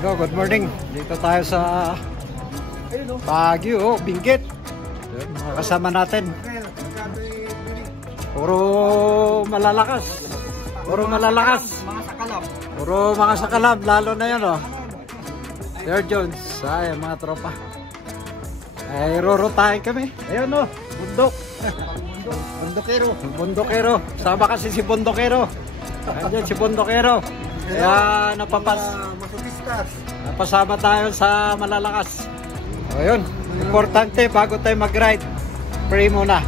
Hello, good morning. Dito tayo sa Baguio, Benguet. Mga kasama natin. Puro malalakas. Puro malalakas. Puro mga sakalam. Lalo na yun, oh. Sir Jones. Ay, mga tropa. Ay, rorotahin kami. Ayun, oh. Bundok. Bundokero. Bundokero. Sama kasi si Bundokero. Andiyan si Bundokero. Kaya napasama tayo sa malalakas. Ayun, importante bago tayo mag-ride, pray muna.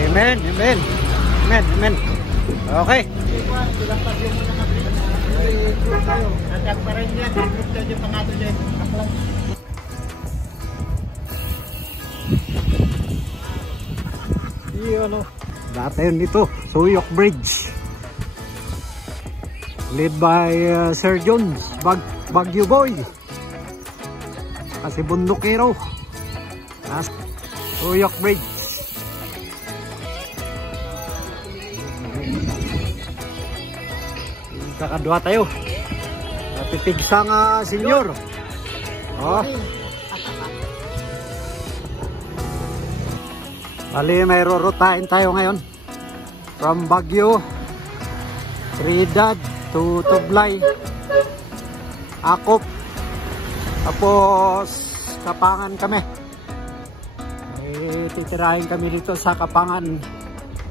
Amen, amen. Amen, amen. Okay. Yun, oh. Dati yun dito, Suyok Bridge. Led by Sir Jones, Baguio Boy. Kasi Bundokero. Suyok Bridge. Kakadwa tayo. Pipigsang senior. Oh. Bali, may rorotahin tayo ngayon from Baguio, Trinidad to Tublay, Akop, tapos Kapangan kami. Titirahin kami dito sa Kapangan,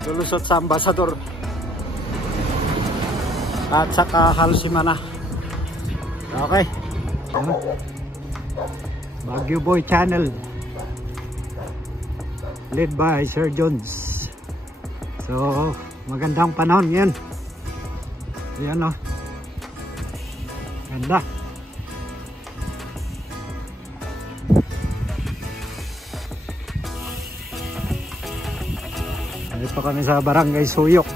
lulusot sa Ambassador at saka Halsimana. Okay, Baguio Boy Channel led by Sir Jones. So, magandang panahon yan. Yan, o. Ganda. Dito kami sa Barangay Suyok.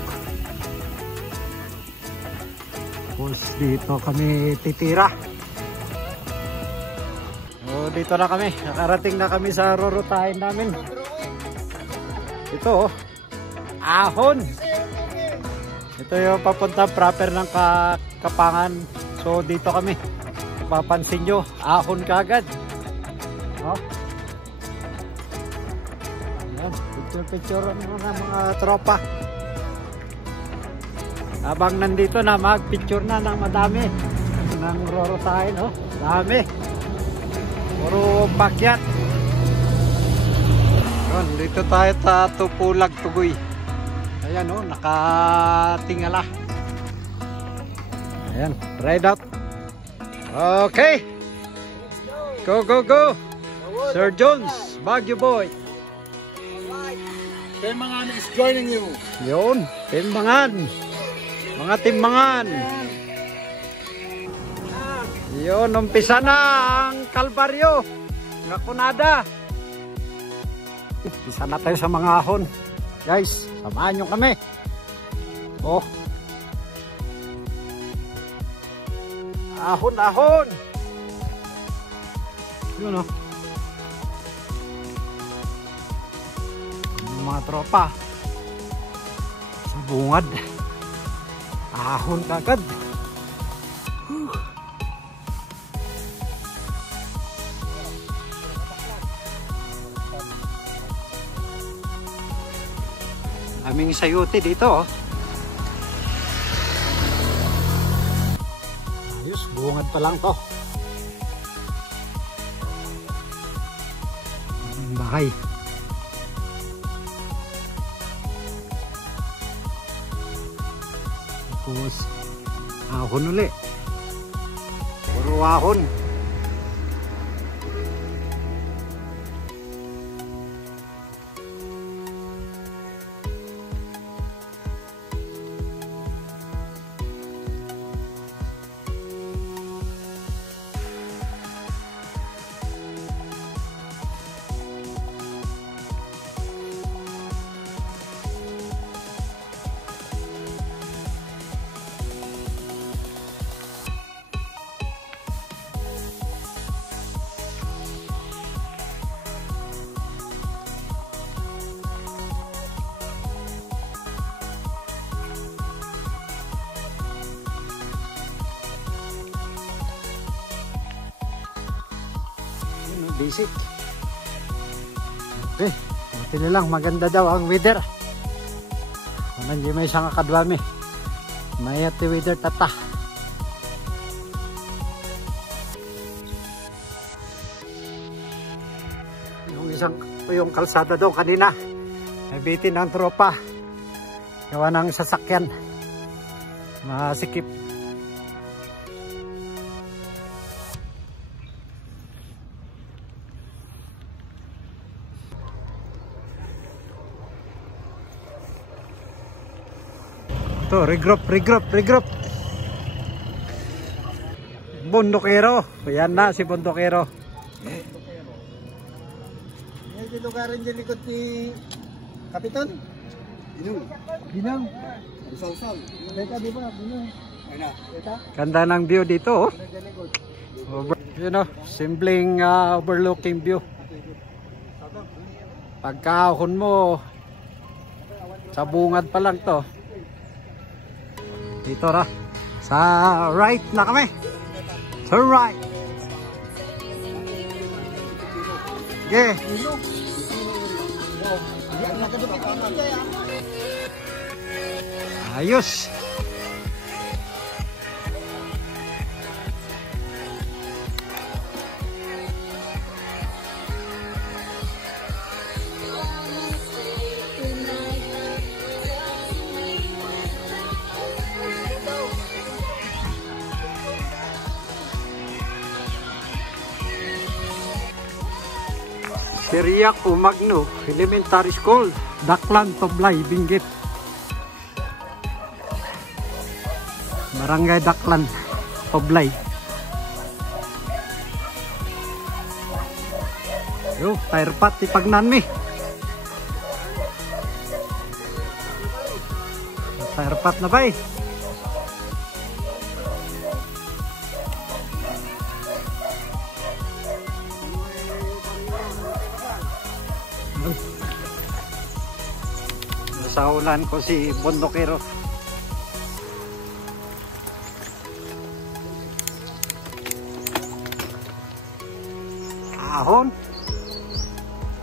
Tapos dito kami titira. So, dito na kami. Nakarating na kami sa rorotahin namin. Ito, oh, Ahon. Ito yung papunta proper ng Kapangan. So dito kami, papansin nyo, Ahon kagad. Oh. Ayan, picture ng mga tropa. Habang nandito na, mag-picture na ng madami ng rorotahin, oh. Dami. Puro pakyat. Dito tayo sa Tupulag, Tuguy. Ayan, oh, nakatingala. Ayan, ride out. Okay. Go, go, go. Sir Jones, Baguio Boy. Timbangan is joining you. Yun, Timbangan. Mga Timbangan. Yun, umpisa na ang Kalbaryo. Ngakunada. Isa na tayo sa mga ahon. Guys, samahan nyo kami. Oh. Ahon, ahon. Yun, oh. Yung mga tropa. Sa bungad. Ahon kagad. Aming sayuti dito, oh. Ayos, bungad pa lang to. Bahay. Tapos ahon uli. Puro ahon. basic. Okay, buti nilang maganda daw ang weather. Nandiyo may isang akadwami. May ati weather tata. Yung kalsada daw kanina ay bitin ng tropa. Gawa ng sasakyan. Masikip. Ito, regroup. Bundokero. Yan na si Bundokero. Ito lugaran dyan likod ni Kapitan. Ginang. Usal-usal. Beta di ba? Ginang. Beta. Ganda ng view dito. You know, simpleng overlooking view. Pagkahon mo, sa bungad pa lang to. Dito ra. Sa right na kami. Sa right. Okay. Ayos. Teriaco Magno Elementary School, Daklan, Toblay, Benguet. Barangay Daklan, Toblay. Yo, tire pat ipagnan mi. Tire pat na ba eh? Sa ulan ko si Bundokero. Ahon.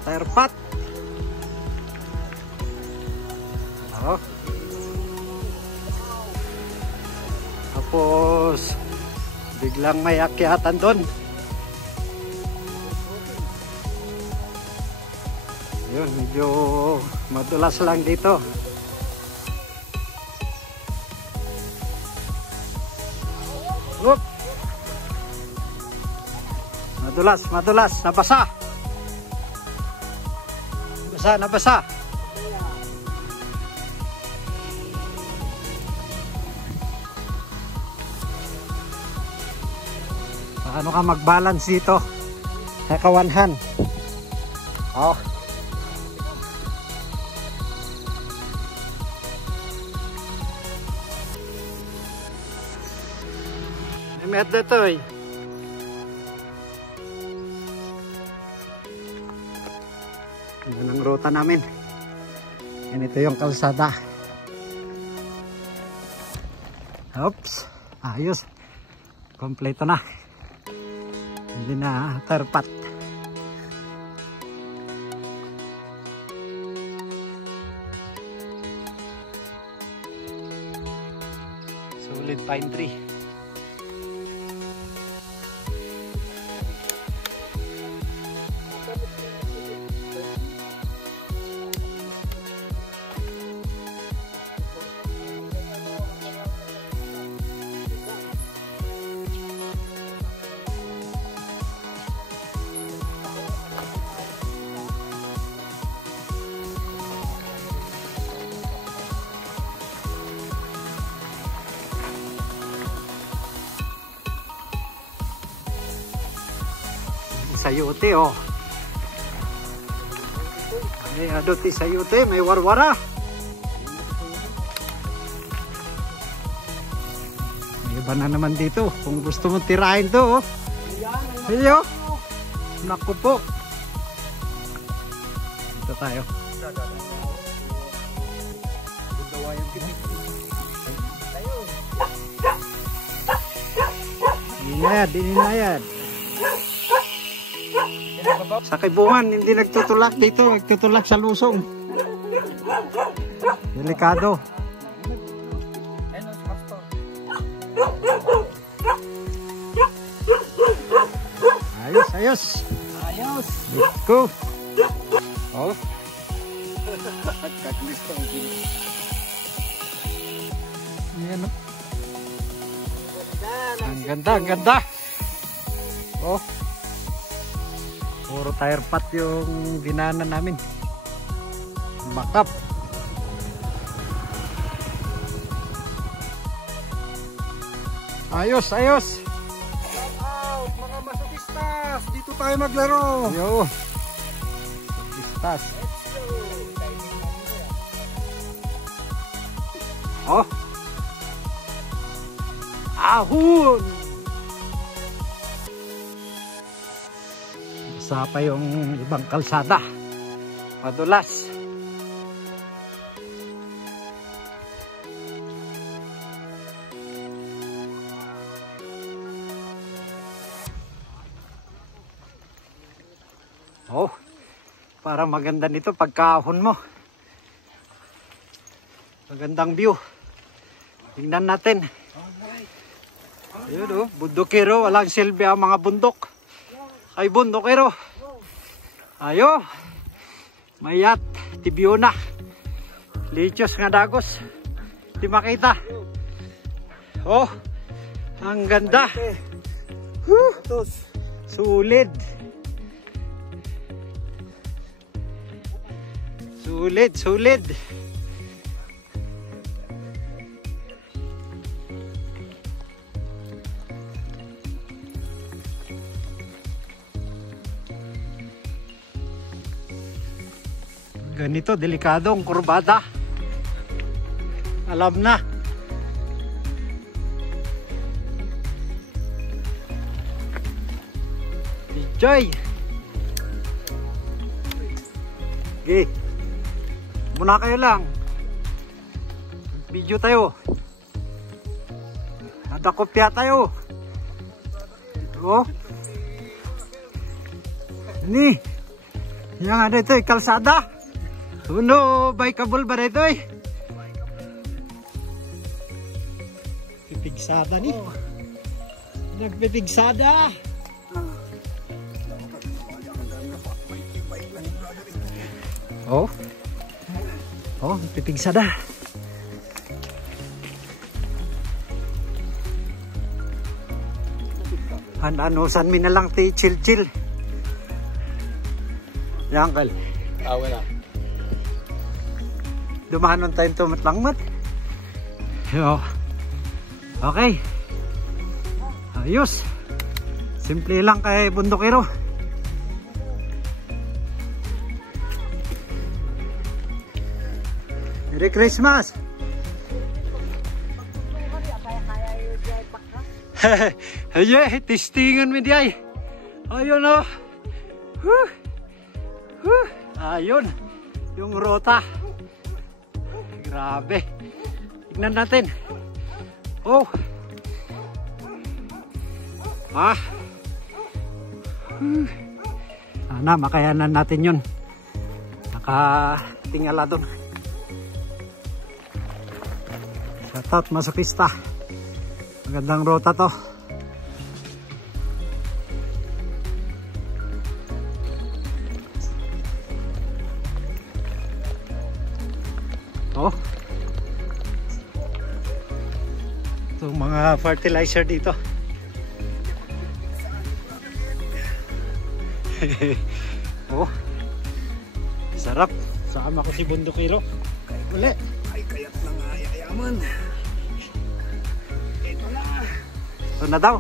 Tire pat. Oh. Tapos biglang may akyatan doon. Yun, medyo madulas lang dito. Oop. Madulas, nabasa. Nabasa. Paano ka mag-balance dito? Nakawanhan. Oh. Met dito eh. Yan ang ruta namin. Yan, ito yung kalsada. Oops. Ayos. Kompleto na. Hindi na terpat. Solid pine tree. Sayute oh. May adot sayute, may warwara. May iba na naman dito. Kung gusto mo tirahin to oh. Iyo. Naku po. Dito tayo. Inayad. Sa Kibuhan, hindi nagtutulak dito, nagtutulak sa Lusong. Delikado. Ayos, ayos. Ayos. Let's go. Oh. Ayan, oh. Ang ganda, ang ganda. Oh. Puro tire pot yung dinaanan namin. Backup. Ayos, ayos. Shout out mga masokistas. Dito tayo maglaro. Yo. Pistas. Oh. Ahun. Isa pa yung ibang kalsada. Madulas. Oh, para maganda nito pagkaahon mo. Magandang view. Tingnan natin. Ayun, oh, bundokero, walang silbi ang mga bundok. Ay bundokero. Ayo. Mayat, tibiona. Lichos nga dagos. Di makita. Oh, ang ganda. Sulit. Sulit, sulit. Ganito, delikadong kurbada. Alam na. Enjoy. Okay. Muna kayo lang. Video tayo. Nadakopya tayo. Oh. Ini. Yang ada itu kalsada. Uno, bikeable ba ito eh? Pipigsada ni. Nagpipigsada. Oh. Oh, pipigsada. Anusan mi na lang ti chill-chill. Yan, Kal. Wala. Dumanon tayong tumatlangmat. Yo. Okay. Ayos. Simple lang kay bundokero. Merry Christmas. Aye, testingan mi di ay. Ayun oh. Ayun. Yung rota. Grabe. Tignan natin. Oh. Ah. Sana makayanan natin yun. Nakatingala doon. Shoutout masokista. Magandang rota to. Oh. Itong mga fertilizer dito. Oh. Sarap. Sama ko si bundokero. Uli. Ay kayat lang ayayaman. Ito na. Ito na daw.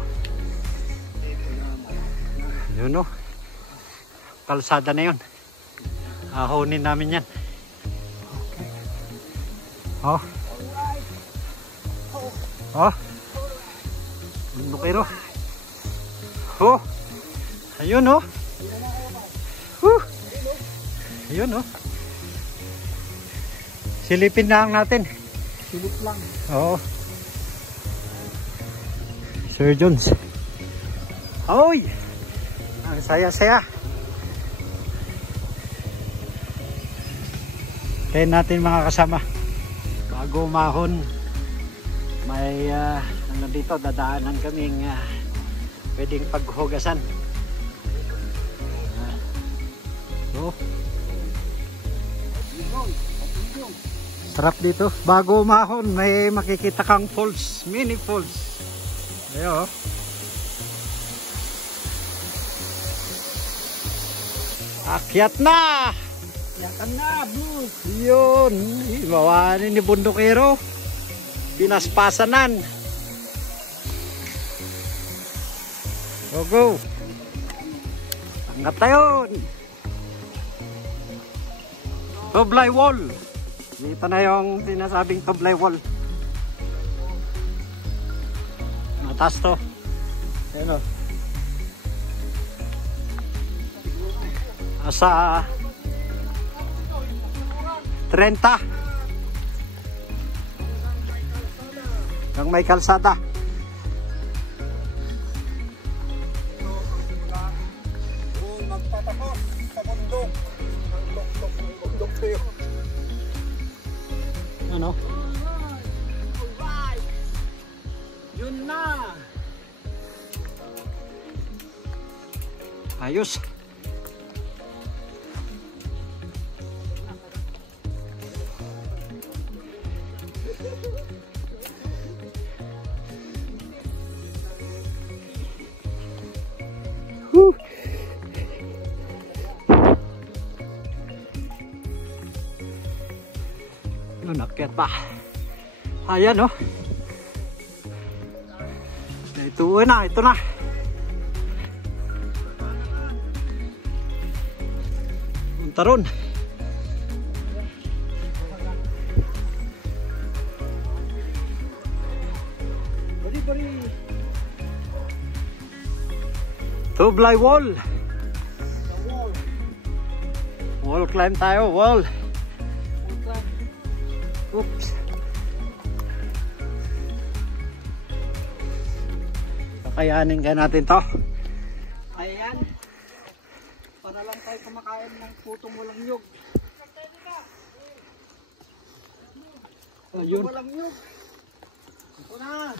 Yun o. Kalsada na yun. Ahonin namin yan. Oh. Oh. Bundokero. Oh. Ayun o. Ayun o. Silipin lang natin. Silip lang. Oo. Sir Jones. Oy! Ang saya-saya. Tayo natin mga kasama. Bago umahon, may ano dito, dadaanan kaming pwedeng paghugasan. So, sarap dito. Bago umahon, may makikita kang falls, mini falls. Ayo. Akyat na! Akyatan na, bro! Yun! Iwawanin ni bundokero. Pinaspasanan. Go, go! Tanggap tayo! Toblay wall! Dito na yung sinasabing Toblay wall. Mataas to. Ayan o. Asa 30 hanggang may kalsada. Kung magpatapos sa bundok, bundok tayo. Ano? Yun na. Ayos. Nakyat pa. Ayan oh. Ito na, ito na. Punta ron. Toblay wall. Wall climb tayo, wall. Oops. Kakayanin ka natin to. Ayan. Para lang tayo kumakain ng putong walang yug. Ayun. Walang yug. Ito na.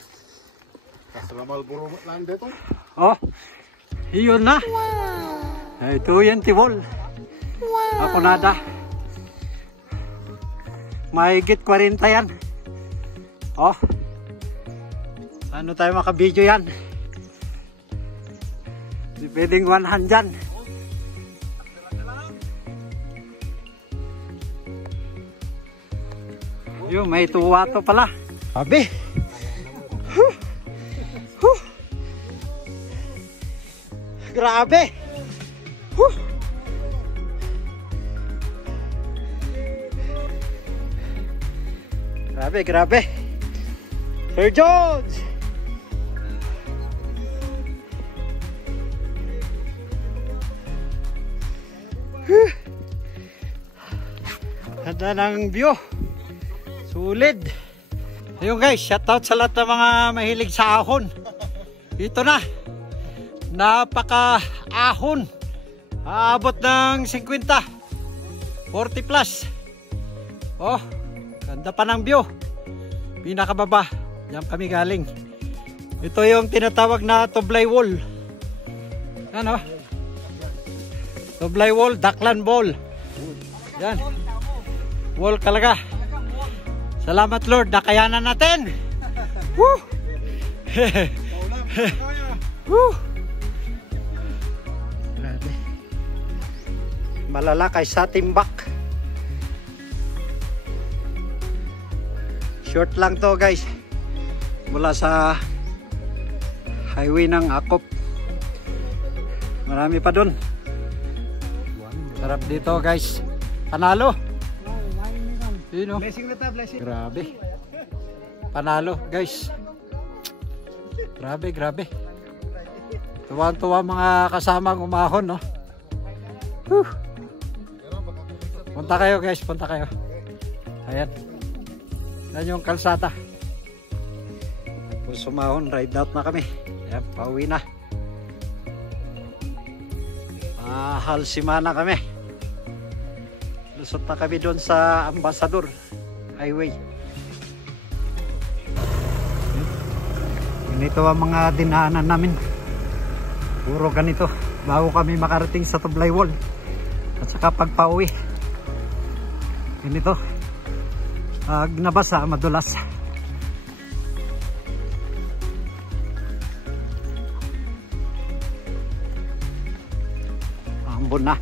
Kasalamal puro lang dito. Oh. Iyon na. Wow. Ito yan tiwol. Wow. Ako nada. Mahigit 40 yan. Oh. Ano tayo makabidyo yan? Di pwedeng 100 dyan. Yung may tuwato pala. Sabi. Grabe. Grabe, grabe. Sir Jones! Ganda ng view. Sulit. Ayun guys, shoutout sa lahat ng mga mahilig sa ahon. Ito na. Napaka-ahon. Aabot ng 50. 40 plus. Oh. Ganda pa ng view. Pinakababa. Diyan kami galing. Ito yung tinatawag na Toblay wall. Ano? Toblay wall, Daklan wall. Yan. Wall talaga. Salamat Lord, nakayanan natin. Woo! Woo! Grabe. Malalakay sa timbak. Short lang to guys. Mula sa highway ng Akop. Marami pa dun. Sarap dito guys. Panalo. Yun, oh. Blessing na ta, blessing. Grabe. Panalo guys. Grabe, grabe. Tuwa-tuwa mga kasamang umahon, no? Whew. Punta kayo guys, punta kayo. Ayan. Yan yung kalsata. Tapos sumahon, ride out na kami. Ayan, pauwi na. Halsima na kami. Lusot na kami doon sa Ambassador Highway. Ganito ang mga dinaanan namin. Puro ganito bago kami makarating sa Tublaywal at saka pagpauwi. Ganito pag nabasa, madulas. Ambon na.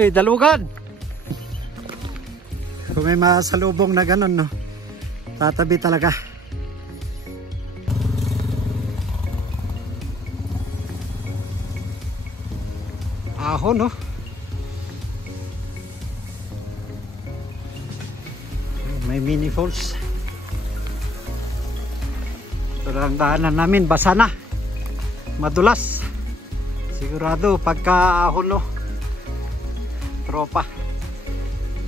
Dalugan. Kung may masalubong na ganun, no, tatabi talaga. Ahon, no. May mini falls. Ito lang daanan namin, basa na, madulas. Sigurado pagka ahon, no, tropa,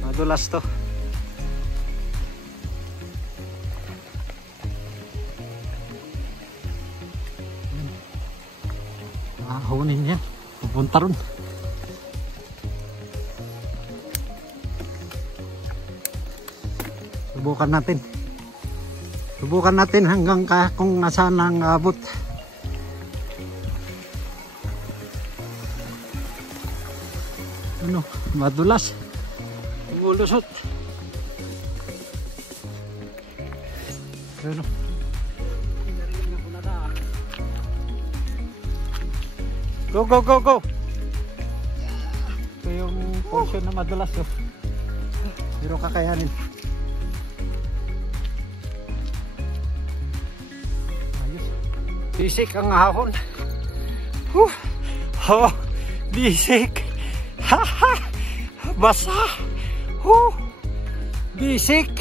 madulas to. Ahunin yan, pupunta ron. Subukan natin hanggang kung nasaan ang abot. Ano, madulas, umulusot. Ano, go go go go. Ito yung portion na madulas, oh. Pero kakayanin. Ayos, bisik ang ahon. Oh, bisik. Haha, basa. Bisik.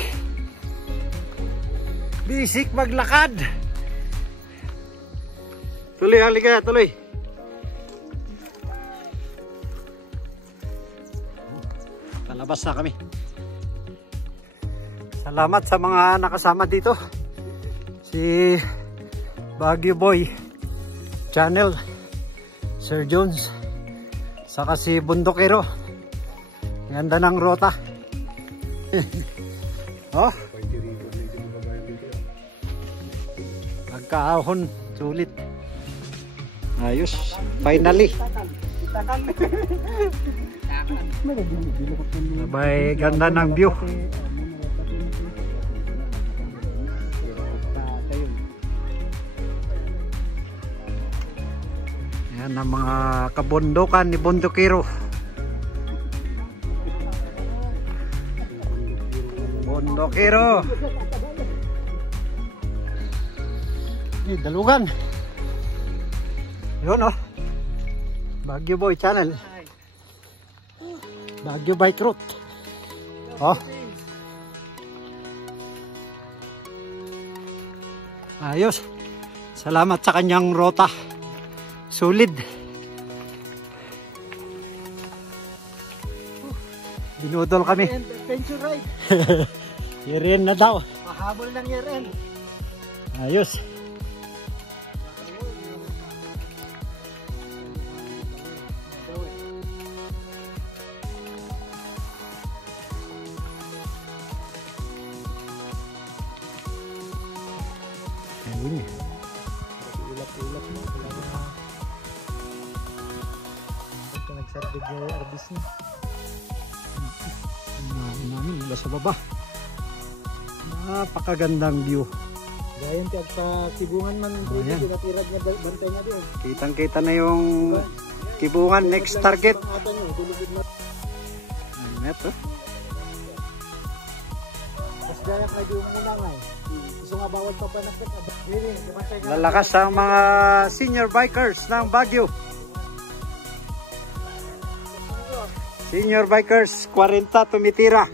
Bisik maglakad. Tuloy, halika, tuloy. Palabas na kami. Salamat sa mga nakasama dito. Si Baguio Boy Channel, Sir Jones, saka si Bundokero. Ganda ng rota. Oh, pagkaahon, sulit. Ayos, finally. May ganda ng view. Yan ang mga kabundukan ni Bundokero. Bundokero. Dalugan. Yun, oh. Baguio Boy Channel. Baguio Bike Route. Oh. Ayos. Salamat sa kanyang rota. Solid. Binudol kami. Adventure ride. Year-end na daw. Mahabol ng year-end. Ayos. Ayun. Ulap-ulap mo. Ito nagsardig yung arbis niya. Namin mula sa baba. Napakagandang view. Gayon kaya sa Kibungan man, pinatirad niya, bantay niya doon. Kitang-kita na yung Kibungan, next target. Ayun, ito. Mas gayak na yung muna nga eh. Gusto nga bawal pa panakit. Lalakas ang mga senior bikers ng Baguio. Senior bikers, 40 tumitira.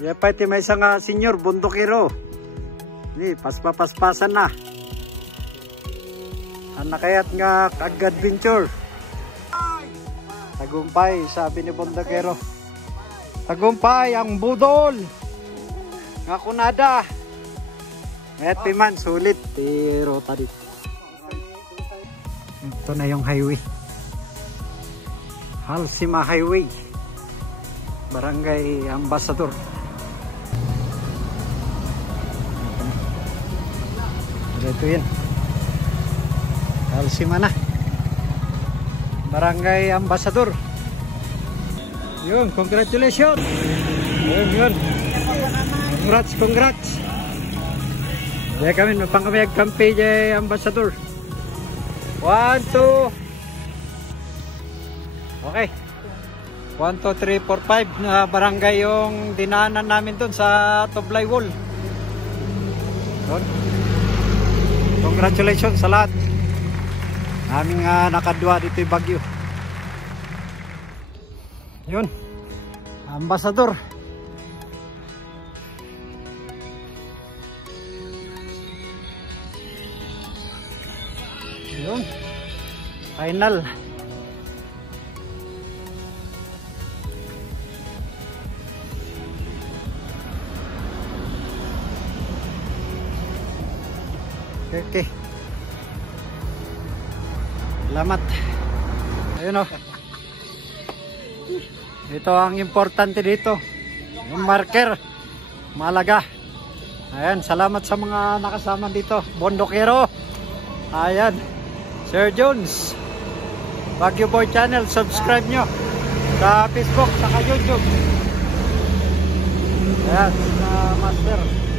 Ya pa iti may isang senior bundokero. Ni paspasan na. Anak kayat nga kag-adventure. Tagumpay, sabi ni bundokero. Tagumpay ang budol. Nga kunada. Ngayon piman, sulit. Pero tadi. Ito na yung highway. Halsima Highway. Barangay Ambassador. Ito yan. Halsima na. Barangay Ambassador. Yun, congratulations. Yun. Congrats. Kaya kami, kami kampi jay Ambassador. 1, 2. Okay. 1, 2, 3, 4, 5 na barangay yung dinaanan namin dun sa Toblay Wall. Doon. Congratulations sa lahat. Aming nakadwa dito yung Bagyo. Yun. Ambassador. Yun. Final. Okay. Salamat. Ayun o. Ito ang importante dito. Yung marker. Malaga. Ayan. Salamat sa mga nakasama dito. Bondokero. Ayan. Sir Jones. Bagyo Boy Channel. Subscribe nyo. Sa Facebook. Saka YouTube. Ayan. Master.